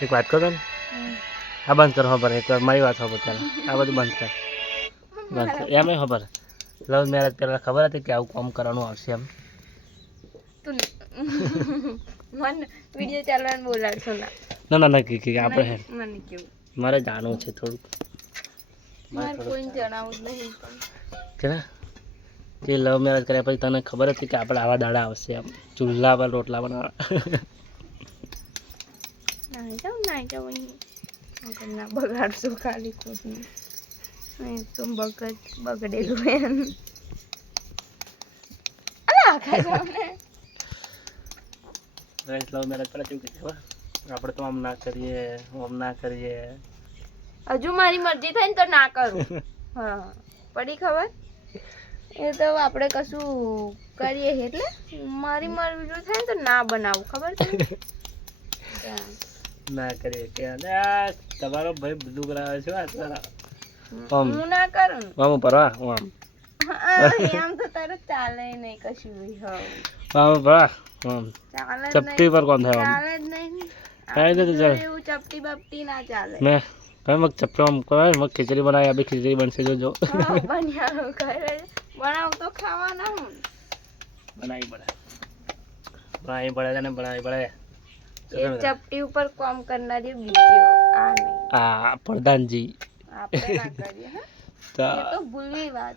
એક વાત કરો ને આ બંધ કરો ખબર એક વાર મારી વાત ખબર ચાલો આ બધું બંધ કર એમ ખબર લવ મેરેજ પહેલાં ખબર હતી કે આવું કામ કરવાનું આવશે એમ તું મને વિડિયો ચાલવાનું બોલાડશો ના ના ના ના કે આપણે હે મને કેવું મારે જાણવું છે થોડુંક મારે કોઈને જણાવું જ નહીં પણ કે ના તે લવ મેરેજ કર્યા પછી તને ખબર હતી કે આપણે આવા દાડા આવશે એમ ચૂલ્હા પર રોટલા બનાવવા ના જાઉં અહીં મગજ ના બગાડશો ખાલી ખોટું નહીં તો બગડેલું એમ લવ મેરેજ પહેલાં કેવું કીધું આપણે તો આમ ના કરીએ હજુ મારી મરજી થાય ને તો ના કરું હા પડી ખબર એ તો આપણે કશું કરીએ એટલે મારી મરજી થાય ને તો ના બનાવું ખબર છે ના કરીએ કે તમારો ભાઈ બધું કરાવે છે હું ના કરું આમ પરવા આમ તો તારે ચાલે નહીં કશું આમ પરવા ચાલે ચપટી પર કોણ થાય ચાલે જ નહીં એવું ચપટી બપટી ના ચાલે મેં કઈ મગ ચપટો આમ કરાય મગ ખીચડી બનાવી આપી ખીચડી બનશે જોજો બનાવ તો ખાવાના હું બનાવી પડે એ ચપટી ઉપર કામ કરનારી બીજો આ નહીં આ પ્રધાનજી આપણે ના કરીએ હા એ તો ભૂલવી વાત